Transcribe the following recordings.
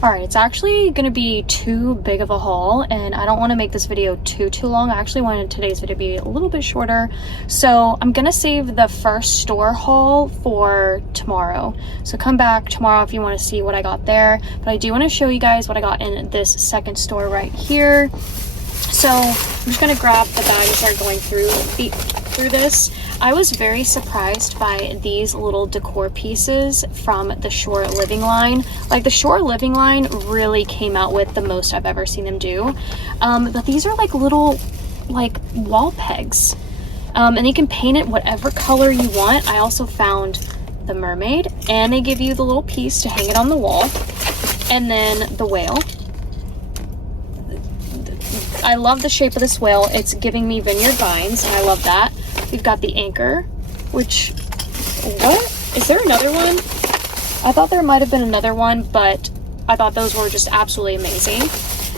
All right, it's actually gonna be too big of a haul and I don't want to make this video too long. I actually wanted today's video to be a little bit shorter. So I'm gonna save the first store haul for tomorrow. So come back tomorrow if you want to see what I got there. But I do want to show you guys what I got in this second store right here. So I'm just gonna grab the bag and start going through this. I was very surprised by these little decor pieces from the Shore Living line. Like, the Shore Living line really came out with the most I've ever seen them do. But these are like little wall pegs. And you can paint it whatever color you want. I also found the mermaid, and they give you the little piece to hang it on the wall. And then the whale. I love the shape of this whale. It's giving me vineyard vines, and I love that. We've got the anchor, which, what? Is there another one? I thought there might have been another one, but I thought those were just absolutely amazing.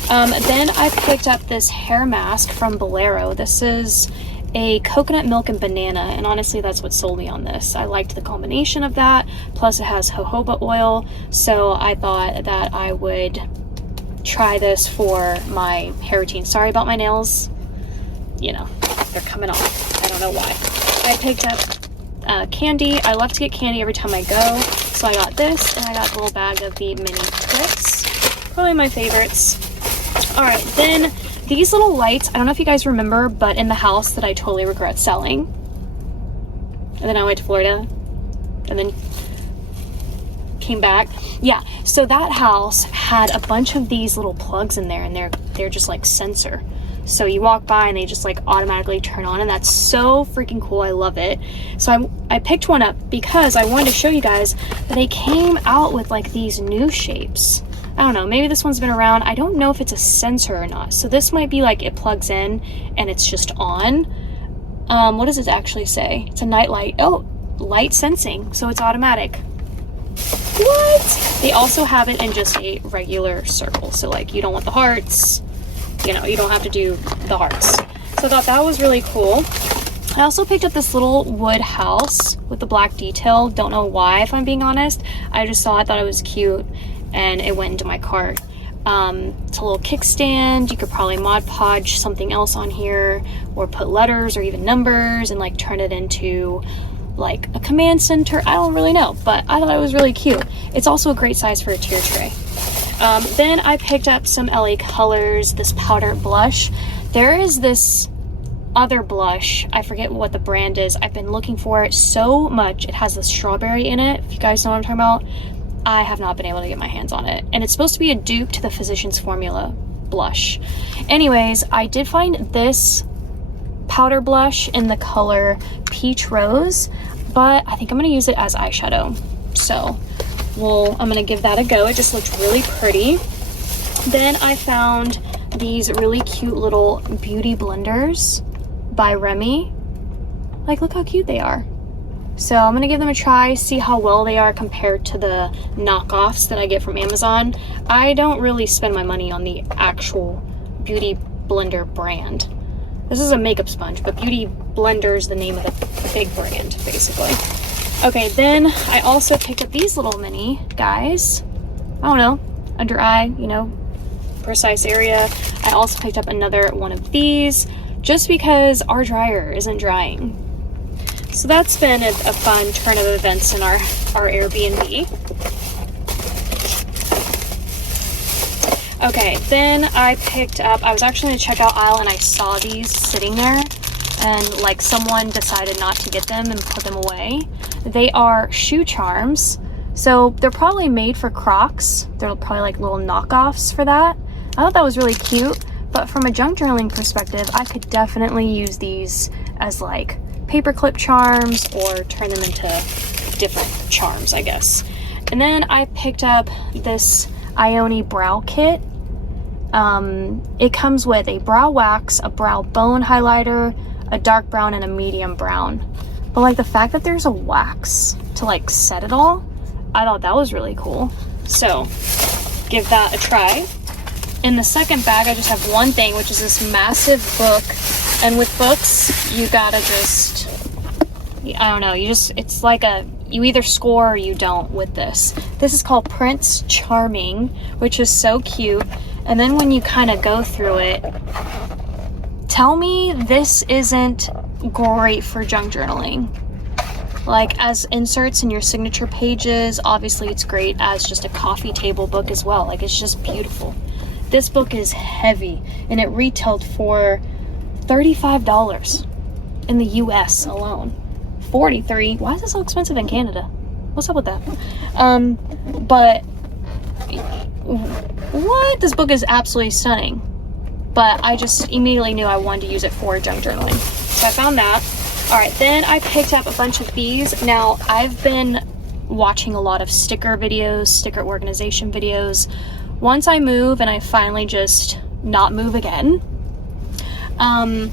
Then I picked up this hair mask from Bolero. This is a coconut milk and banana, and honestly, that's what sold me on this. I liked the combination of that, plus it has jojoba oil, so I thought that I would try this for my hair routine. Sorry about my nails. You know, they're coming off. I don't know why. I picked up candy. I love to get candy every time I go. So I got this, and I got a little bag of the mini Twix. Probably my favorites. Alright, then these little lights, I don't know if you guys remember, but in the house that I totally regret selling. And then I went to Florida. And then came back. Yeah, so that house had a bunch of these little plugs in there, and they're just like sensor. So you walk by and they just like automatically turn on, and that's so freaking cool. I love it. So I picked one up because I wanted to show you guys that they came out with like these new shapes. I don't know, maybe this one's been around. I don't know if it's a sensor or not. So this might be like it plugs in and it's just on. What does it actually say? It's a night light. Oh, light sensing. So it's automatic. What? They also have it in just a regular circle. So like you don't want the hearts. You know, you don't have to do the hearts. So I thought that was really cool. I also picked up this little wood house with the black detail. Don't know why, if I'm being honest. I just saw it, thought it was cute, and it went into my cart. It's a little kickstand. You could probably Mod Podge something else on here, or put letters or even numbers and like turn it into like a command center. I don't really know, but I thought it was really cute. It's also a great size for a tier tray. Then I picked up some LA Colors, this powder blush. There is this other blush, I forget what the brand is. I've been looking for it so much. It has the strawberry in it, if you guys know what I'm talking about. I have not been able to get my hands on it. And it's supposed to be a dupe to the Physicians Formula blush. Anyways, I did find this powder blush in the color Peach Rose, but I think I'm going to use it as eyeshadow. So I'm gonna give that a go. It just looked really pretty. Then I found these really cute little beauty blenders by Remy. Like, look how cute they are. So I'm gonna give them a try, see how well they are compared to the knockoffs that I get from Amazon. I don't really spend my money on the actual beauty blender brand. This is a makeup sponge, but Beauty Blender is the name of the big brand, basically. Okay, then I also picked up these little mini guys. I don't know, under eye, you know, precise area. I also picked up another one of these just because our dryer isn't drying. So that's been a fun turn of events in our Airbnb. Okay, then I picked up, I was actually in the checkout aisle and I saw these sitting there, and like someone decided not to get them and put them away. They are shoe charms. So they're probably made for Crocs. They're probably like little knockoffs for that. I thought that was really cute, but from a junk journaling perspective, I could definitely use these as like paperclip charms or turn them into different charms, I guess. And then I picked up this Ione brow kit. It comes with a brow wax, a brow bone highlighter, a dark brown, and a medium brown. But like the fact that there's a wax to like set it all, I thought that was really cool. So give that a try. In the second bag, I just have one thing, which is this massive book. And with books, you gotta just, I don't know, it's like you either score or you don't with this. This is called Prince Charming, which is so cute. And then when you kind of go through it, tell me this isn't great for junk journaling. Like as inserts in your signature pages, obviously it's great as just a coffee table book as well. Like it's just beautiful. This book is heavy and it retailed for $35 in the US alone. $43. Why is it so expensive in Canada? What's up with that? But what? This book is absolutely stunning. But I just immediately knew I wanted to use it for junk journaling. So I found that. All right, then I picked up a bunch of these. Now, I've been watching a lot of sticker videos, sticker organization videos. Once I move and I finally just not move again, I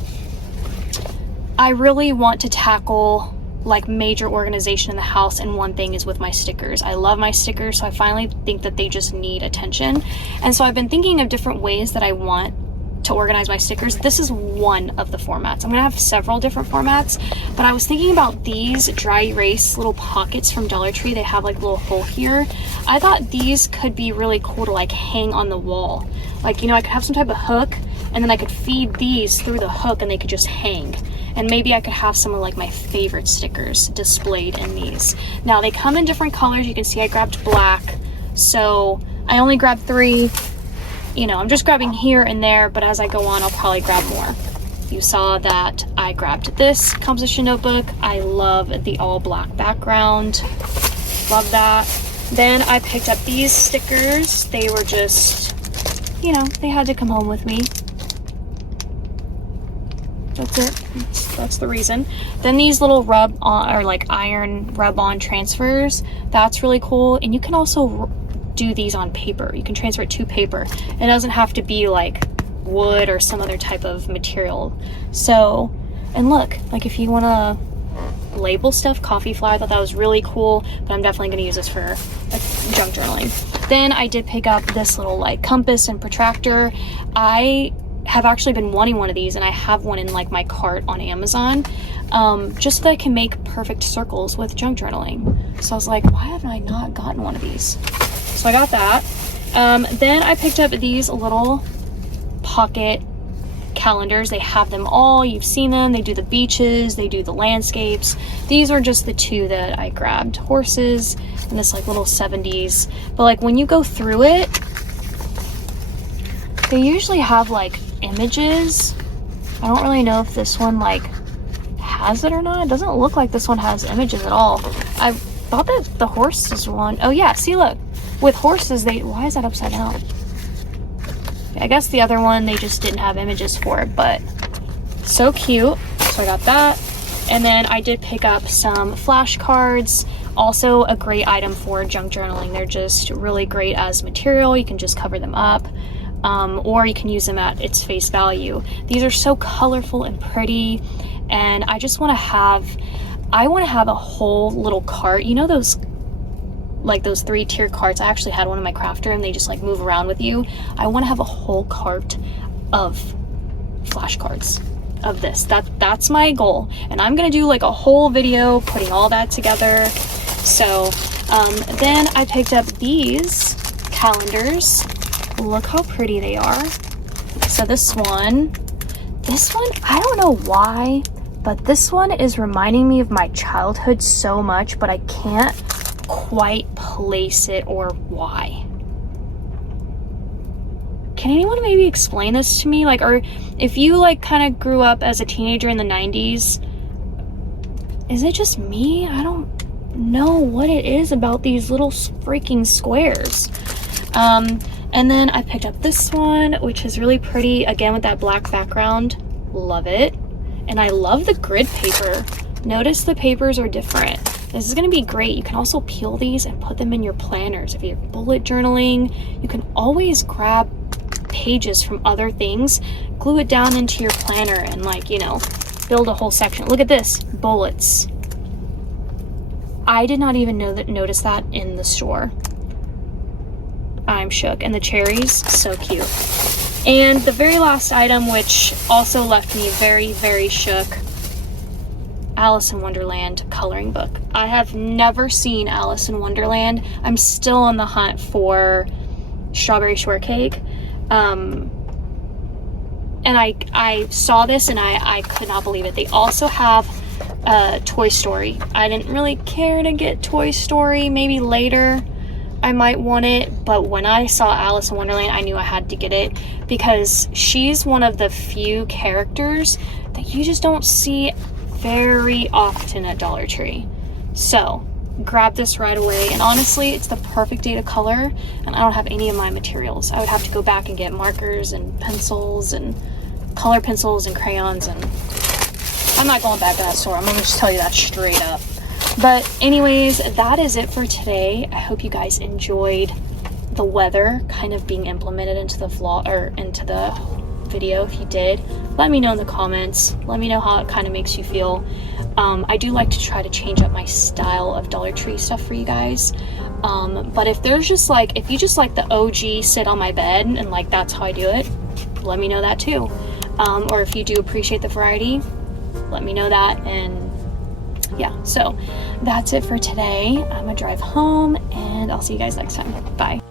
really want to tackle like major organization in the house, and one thing is with my stickers. I love my stickers, so I finally think that they just need attention. And so I've been thinking of different ways that I want to organize my stickers. This is one of the formats. I'm gonna have several different formats, but I was thinking about these dry erase little pockets from Dollar Tree. They have like a little hole here. I thought these could be really cool to like hang on the wall. Like, you know, I could have some type of hook and then I could feed these through the hook and they could just hang. And maybe I could have some of like my favorite stickers displayed in these. Now they come in different colors. You can see I grabbed black, so I only grabbed 3. You know, I'm just grabbing here and there, but as I go on, I'll probably grab more. You saw that I grabbed this composition notebook. I love the all black background. Love that. Then I picked up these stickers. They were just, you know, they had to come home with me. That's it. That's the reason. Then these little rub on, or like iron rub on transfers. That's really cool. And you can also do these on paper. You can transfer it to paper. It doesn't have to be like wood or some other type of material. So, and look, like if you want to label stuff, coffee flour, I thought that was really cool, but I'm definitely going to use this for junk journaling. Then I did pick up this little like compass and protractor. I have actually been wanting one of these, and I have one in like my cart on Amazon, just so that I can make perfect circles with junk journaling. So I was like, why have I not gotten one of these? So I got that. Then I picked up these little pocket calendars. They have them all. You've seen them. They do the beaches. They do the landscapes. These are just the 2 that I grabbed. Horses and this like little 70s. But like when you go through it, they usually have like images. I don't really know if this one like has it or not. It doesn't look like this one has images at all. I thought that the horses one, oh yeah, see look, with horses they, why is that upside down? I guess the other one they just didn't have images for it, but so cute. So I got that. And then I did pick up some flashcards, also a great item for junk journaling. They're just really great as material. You can just cover them up. Or you can use them at its face value. These are so colorful and pretty, and I just want to have, I want to have a whole little cart. You know those, like those 3-tier carts? I actually had one in my crafter and they just like move around with you. I want to have a whole cart of flashcards of this. That's my goal, and I'm gonna do like a whole video putting all that together. So then I picked up these calendars. Look how pretty they are. So this one, I don't know why, but this one is reminding me of my childhood so much, but I can't quite place it or why. Can anyone maybe explain this to me? Like, or if you like kind of grew up as a teenager in the 90s, is it just me? I don't know what it is about these little freaking squares. And then I picked up this one, which is really pretty, again with that black background. Love it. And I love the grid paper. Notice the papers are different. This is going to be great. You can also peel these and put them in your planners. If you're bullet journaling, you can always grab pages from other things, glue it down into your planner, and like, you know, build a whole section. Look at this, bullets. I did not even notice that in the store. I'm shook. And the cherries, so cute. And the very last item, which also left me very, very shook, Alice in Wonderland coloring book. I have never seen Alice in Wonderland. I'm still on the hunt for Strawberry Shortcake. And I saw this and I could not believe it. They also have Toy Story. I didn't really care to get Toy Story. Maybe later I might want it, but when I saw Alice in Wonderland, I knew I had to get it because she's one of the few characters that you just don't see very often at Dollar Tree. So grab this right away, and honestly, it's the perfect day to color, and I don't have any of my materials. I would have to go back and get markers and pencils and color pencils and crayons, and I'm not going back to that store. I'm gonna just tell you that straight up. But anyways, that is it for today. I hope you guys enjoyed the weather kind of being implemented into the vlog or into the video. If you did, let me know in the comments. Let me know how it kind of makes you feel. I do like to try to change up my style of Dollar Tree stuff for you guys. But if there's just like, if you just like the OG sit on my bed and like that's how I do it, let me know that too. Or if you do appreciate the variety, let me know that. And yeah, so that's it for today. I'm gonna drive home and I'll see you guys next time. Bye.